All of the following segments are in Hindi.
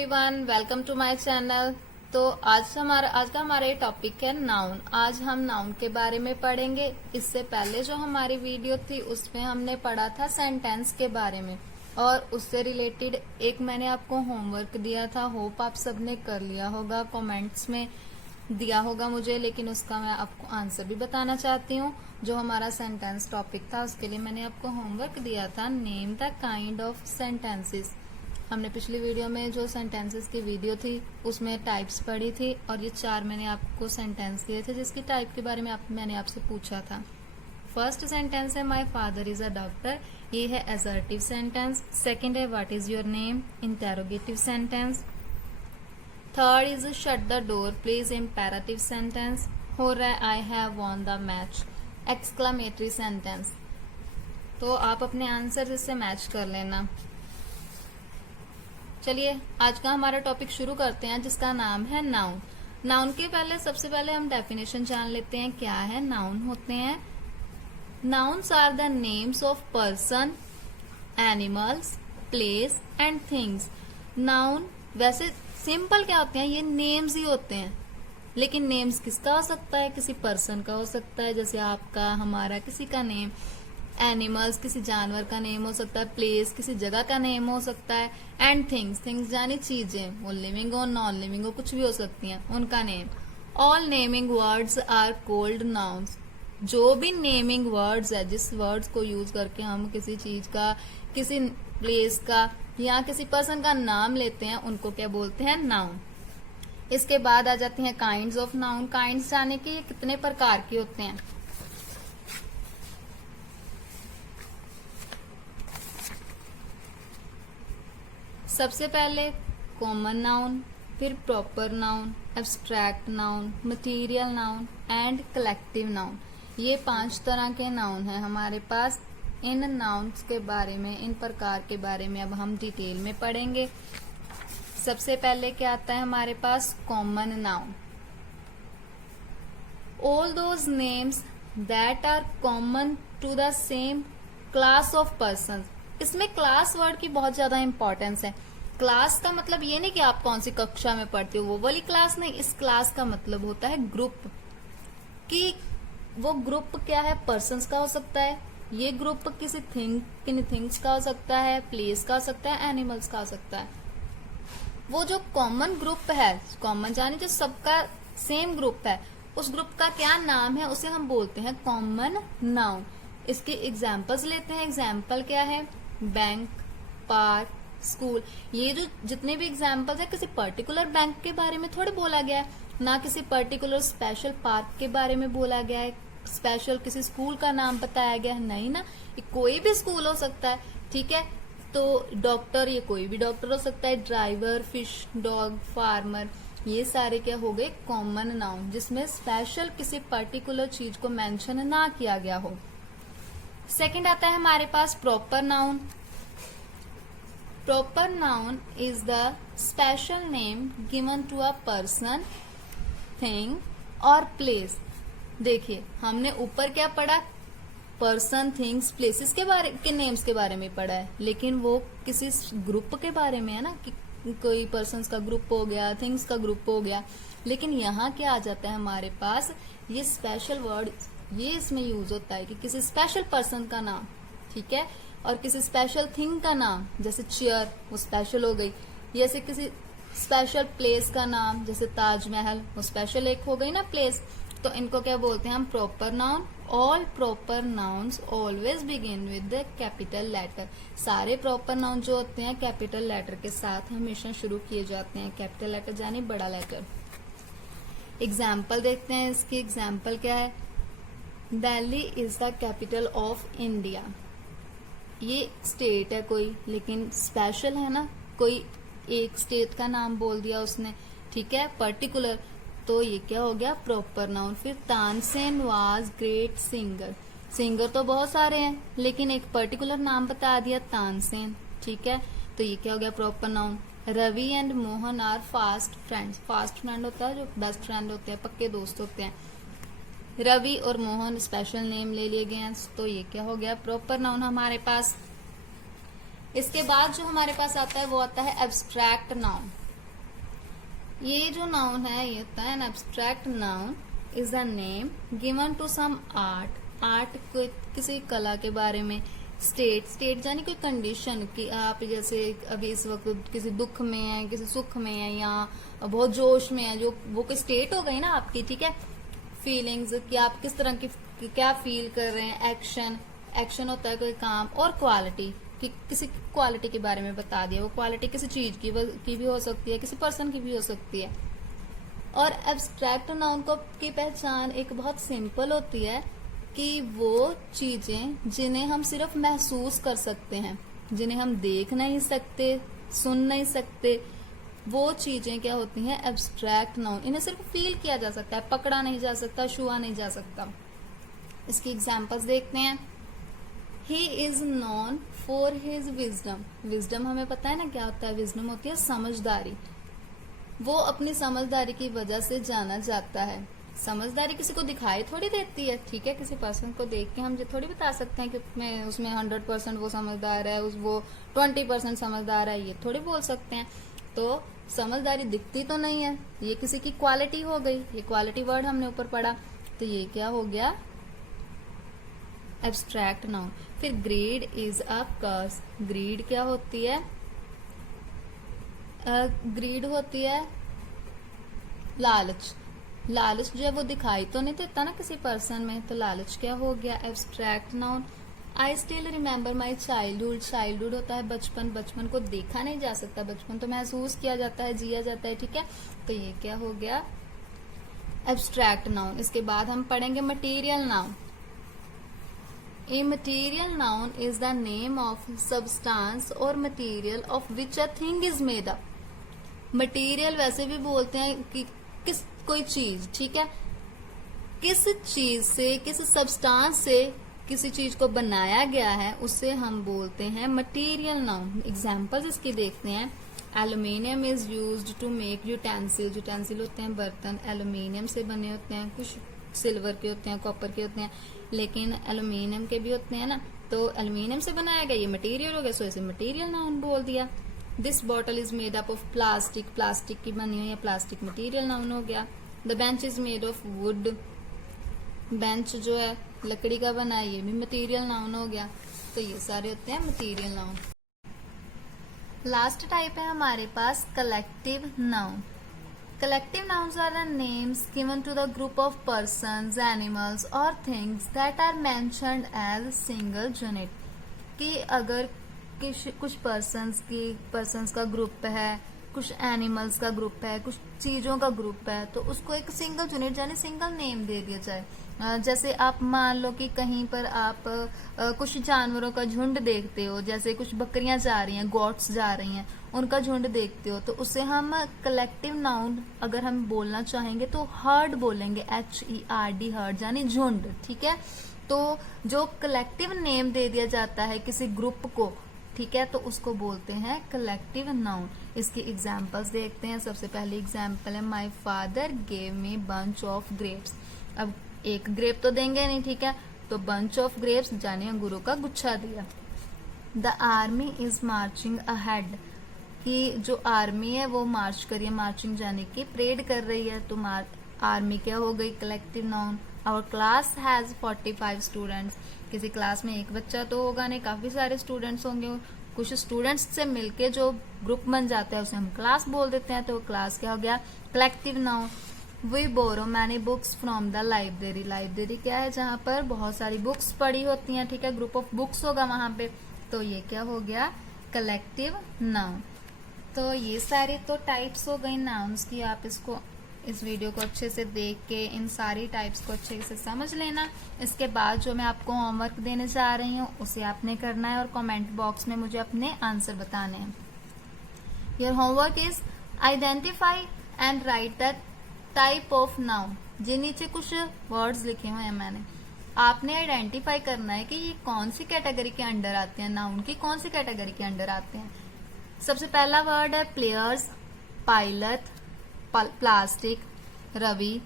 Everyone, welcome to my channel. तो आज का हमारा ये टॉपिक है नाउन। आज हम नाउन के बारे में पढ़ेंगे। इससे पहले जो हमारी वीडियो थी उसमें हमने पढ़ा था सेंटेंस के बारे में और उससे रिलेटेड एक मैंने आपको होमवर्क दिया था। होप आप सबने कर लिया होगा, कमेंट्स में दिया होगा मुझे, लेकिन उसका मैं आपको आंसर भी बताना चाहती हूँ। जो हमारा सेंटेंस टॉपिक था उसके लिए मैंने आपको होमवर्क दिया था, name the kind of sentences. हमने पिछली वीडियो में जो सेंटेंसेस की वीडियो थी उसमें टाइप्स पढ़ी थी और ये 4 मैंने आपको सेंटेंस दिए थे जिसकी टाइप के बारे में मैंने आपसे पूछा था। फर्स्ट सेंटेंस है my father is a doctor, ये है असर्टिव सेंटेंस। सेकेंड है what is your name, interrogative sentence. Third is shut the door please, imperative sentence. हो रहा है I have won the match, exclamatory sentence. तो आप अपने आंसर इससे मैच कर लेना। चलिए आज का हमारा टॉपिक शुरू करते हैं जिसका नाम है नाउन। नाउन के पहले सबसे पहले हम डेफिनेशन जान लेते हैं क्या है नाउन होते हैं। Nouns are the names of person, animals, place and things. Noun वैसे सिंपल क्या होते हैं, ये नेम्स ही होते हैं। लेकिन नेम्स किसका हो सकता है, किसी पर्सन का हो सकता है, जैसे आपका, हमारा, किसी का नेम। एनिमल्स किसी जानवर का नेम हो सकता है, प्लेस किसी जगह का नेम हो सकता है, एंड थिंग्स, थिंग्स यानी चीजें, वो लिविंग हो नॉन लिविंग हो कुछ भी हो सकती हैं, उनका name. All naming words are called nouns. जो भी नेमिंग वर्ड्स है, जिस वर्ड्स को यूज करके हम किसी चीज का, किसी प्लेस का या किसी पर्सन का नाम लेते हैं उनको क्या बोलते हैं, नाउन। इसके बाद आ जाती हैं काइंड्स ऑफ नाउन। काइंड्स जाने कि ये कितने प्रकार के होते हैं। सबसे पहले कॉमन नाउन, फिर proper noun, abstract noun, material noun and collective noun. ये 5 तरह के नाउन हैं हमारे पास। इन नाउन्स के बारे में, इन प्रकार के बारे में अब हम डिटेल में पढ़ेंगे। सबसे पहले क्या आता है हमारे पास, common noun. All those names that are common to the same class of person. इसमें क्लास वर्ड की बहुत ज्यादा इंपॉर्टेंस है। क्लास का मतलब ये नहीं कि आप कौन सी कक्षा में पढ़ते हो वो वाली क्लास नहीं। इस क्लास का मतलब होता है ग्रुप, कि वो ग्रुप क्या है, पर्सन्स का हो सकता है, ये ग्रुप किसी थिंग्स का हो सकता है, प्लेस का हो सकता है, एनिमल्स का हो सकता है। वो जो कॉमन ग्रुप है, कॉमन जाने जो सबका सेम ग्रुप है, उस ग्रुप का क्या नाम है उसे हम बोलते हैं कॉमन नाउन। इसके एग्जाम्पल्स लेते हैं। एग्जाम्पल क्या है, बैंक, पार्क, स्कूल। ये जो जितने भी एग्जाम्पल्स है किसी पर्टिकुलर बैंक के बारे में थोड़ी बोला गया है, ना किसी पर्टिकुलर स्पेशल पार्क के बारे में बोला गया है, स्पेशल किसी स्कूल का नाम बताया गया है, नहीं ना। ये कोई भी स्कूल हो सकता है, ठीक है। तो डॉक्टर, ये कोई भी डॉक्टर हो सकता है, ड्राइवर, फिश, डॉग, फार्मर, ये सारे क्या हो गए, कॉमन नाउन, जिसमें स्पेशल किसी पर्टिकुलर चीज को मेंशन ना किया गया हो। सेकंड आता है हमारे पास proper noun. Proper noun is the special name given to a person, thing और प्लेस। देखिए हमने ऊपर क्या पढ़ा, पर्सन, थिंग्स, प्लेसेस के नेम्स के बारे में पढ़ा है, लेकिन वो किसी ग्रुप के बारे में है ना, कि कोई पर्सन्स का ग्रुप हो गया, थिंग्स का ग्रुप हो गया। लेकिन यहाँ क्या आ जाता है हमारे पास, ये स्पेशल वर्ड, ये इसमें यूज होता है कि किसी स्पेशल पर्सन का नाम, ठीक है, और किसी स्पेशल थिंग का नाम, जैसे चेयर, वो स्पेशल हो गई। जैसे किसी स्पेशल प्लेस का नाम, जैसे ताजमहल, वो स्पेशल एक हो गई ना प्लेस। तो इनको क्या बोलते हैं हम, proper noun. All proper nouns always begin with the capital letter. सारे प्रॉपर नाउन जो होते हैं कैपिटल लेटर के साथ हमेशा शुरू किए जाते हैं। कैपिटल लेटर यानी बड़ा लेटर। एग्जाम्पल देखते हैं इसकी। एग्जाम्पल क्या है, Delhi is the capital of India. ये स्टेट है कोई, लेकिन स्पेशल है ना, कोई एक स्टेट का नाम बोल दिया उसने, ठीक है, पर्टिकुलर, तो ये क्या हो गया, प्रॉपर नाउन। फिर Tansen was great singer. Singer तो बहुत सारे हैं, लेकिन एक पर्टिकुलर नाम बता दिया, तानसेन, ठीक है, तो ये क्या हो गया, proper noun. Ravi and Mohan are fast friends. Fast friend होता है जो बेस्ट फ्रेंड होते हैं, पक्के दोस्त होते हैं। रवि और मोहन स्पेशल नेम ले लिए गए हैं, तो ये क्या हो गया, प्रॉपर नाउन हमारे पास। इसके बाद जो हमारे पास आता है वो आता है एब्स्ट्रैक्ट नाउन। ये जो नाउन है ये होता है an abstract noun is the name given to some art. Art को किसी कला के बारे में। स्टेट यानी कोई कंडीशन कि आप जैसे अभी इस वक्त किसी दुख में है, किसी सुख में है, या बहुत जोश में है, जो वो कोई स्टेट हो गई ना आपकी, ठीक है। फीलिंग्स कि आप किस तरह की क्या फील कर रहे हैं। एक्शन होता है कोई काम। और क्वालिटी कि किसी क्वालिटी के बारे में बता दिया। वो क्वालिटी किसी चीज की भी हो सकती है, किसी पर्सन की भी हो सकती है। और एब्स्ट्रैक्ट नाउन को की पहचान एक बहुत सिंपल होती है कि वो चीजें जिन्हें हम सिर्फ महसूस कर सकते हैं, जिन्हें हम देख नहीं सकते, सुन नहीं सकते, वो चीजें क्या होती हैं, एब्स्ट्रैक्ट नाउन। इन्हें सिर्फ फील किया जा सकता है, पकड़ा नहीं जा सकता, छुआ नहीं जा सकता। इसकी एग्जांपल्स देखते हैं। He is known for his wisdom. Wisdom हमें पता है ना क्या होता है। विजडम होती है समझदारी। वो अपनी समझदारी की वजह से जाना जाता है। समझदारी किसी को दिखाई थोड़ी देती है, ठीक है। किसी पर्सन को देख के हम ये थोड़ी बता सकते हैं कि उसमें 100% वो समझदार है, वो 20% समझदार है, ये थोड़ी बोल सकते हैं। तो समझदारी दिखती तो नहीं है, ये किसी की क्वालिटी हो गई। ये क्वालिटी वर्ड हमने ऊपर पढ़ा, तो ये क्या हो गया, एब्स्ट्रैक्ट नाउन। फिर greed is a curse. Greed क्या होती है, ग्रीड होती है लालच। लालच जो है वो दिखाई तो नहीं देता ना किसी पर्सन में, तो लालच क्या हो गया, abstract noun. I still remember my childhood. Childhood होता है बचपन। बचपन को देखा नहीं जा सकता, बचपन तो महसूस किया जाता है, जिया जाता है, ठीक है। तो ये क्या हो गया, एब्स्ट्रैक्ट नाउन। इसके बाद हम पढ़ेंगे material noun. A material noun is the name of substance or material of which a thing is made up. Material वैसे भी बोलते हैं कि कोई चीज, ठीक है, किस चीज से, किस सब्सटेंस से किसी चीज को बनाया गया है, उससे हम बोलते हैं मटेरियल नाउन। एग्जांपल्स इसकी देखते हैं। Aluminium is used to make utensil. Utensil होते हैं बर्तन, एल्यूमिनियम से बने होते हैं। कुछ सिल्वर के होते हैं, कॉपर के होते हैं, लेकिन एल्यूमिनियम के भी होते हैं ना। तो एल्यूमिनियम से बनाया गया, ये मटेरियल हो गया, सो इसे मटेरियल नाउन बोल दिया। This bottle is made up of plastic. Plastic की बनी हुई है, प्लास्टिक मटेरियल नाउन हो गया। The bench is made of would. Bench जो है लकड़ी का बना है, ये भी मटेरियल नाउन हो गया। तो ये सारे होते हैं मटेरियल नाउन। लास्ट टाइप है हमारे पास collective noun. Collective nouns are the names given to the group of persons, animals or things that are mentioned as single unit. कि अगर कुछ पर्सन्स का ग्रुप है, कुछ एनिमल्स का ग्रुप है, कुछ चीजों का ग्रुप है, तो उसको एक सिंगल यूनिट यानी सिंगल नेम दे दिया जाए। जैसे आप मान लो कि कहीं पर आप कुछ जानवरों का झुंड देखते हो, जैसे कुछ बकरियां जा रही हैं, गोट्स जा रही हैं, उनका झुंड देखते हो, तो उसे हम कलेक्टिव नाउन अगर हम बोलना चाहेंगे तो हर्ड बोलेंगे, HERD, हर्ड यानी झुंड, ठीक है। तो जो कलेक्टिव नेम दे दिया जाता है किसी ग्रुप को, ठीक है, तो उसको बोलते हैं कलेक्टिव नाउन। इसकी एग्जांपल्स देखते हैं। सबसे पहली एग्जांपल है my father gave me bunch of grapes. अब एक ग्रेप तो देंगे नहीं, ठीक है, तो बंच ऑफ ग्रेप्स यानी अंगूरों का गुच्छा दिया। The army is marching ahead, कि जो आर्मी है वो मार्च कर रही है, मार्चिंग यानी कि परेड कर रही है, तो आर्मी क्या हो गई, collective noun. Our class has 45 students. किसी क्लास में एक बच्चा तो होगा नहीं, काफी सारे स्टूडेंट्स होंगे। कुछ स्टूडेंट्स से मिलके जो ग्रुप बन जाता है उसे हम क्लास बोल देते हैं, तो क्लास क्या हो गया, collective noun. We borrow many books from the library. Library क्या है, जहाँ पर बहुत सारी बुक्स पड़ी होती हैं, ठीक है, ग्रुप ऑफ बुक्स होगा वहां पे, तो ये क्या हो गया, कलेक्टिव नाउन। तो ये सारे तो टाइप्स हो गई नाउन्स की। आप इस वीडियो को अच्छे से देख के इन सारी टाइप्स को अच्छे से समझ लेना। इसके बाद जो मैं आपको होमवर्क देने जा रही हूँ उसे आपने करना है और कमेंट बॉक्स में मुझे अपने आंसर बताने हैं। Your homework is identify and write the type of noun. जे नीचे कुछ वर्ड्स लिखे हुए हैं मैंने, आपने आइडेंटिफाई करना है कि ये कौन सी कैटेगरी के अंडर आते हैं, नाउन की कौन सी कैटेगरी के अंडर आते हैं। सबसे पहला वर्ड है players, pilot, plastic, Ravi,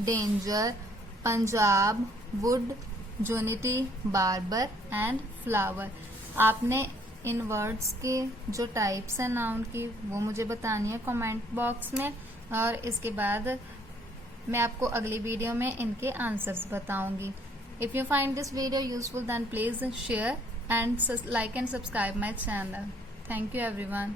danger, Punjab, wood, unity, barber and flower. आपने इन वर्ड्स के जो टाइप्स हैं नाउन की वो मुझे बतानी है कमेंट बॉक्स में, और इसके बाद मैं आपको अगली वीडियो में इनके आंसर्स बताऊंगी। If you find this video useful then please share and like and subscribe my channel. Thank you everyone.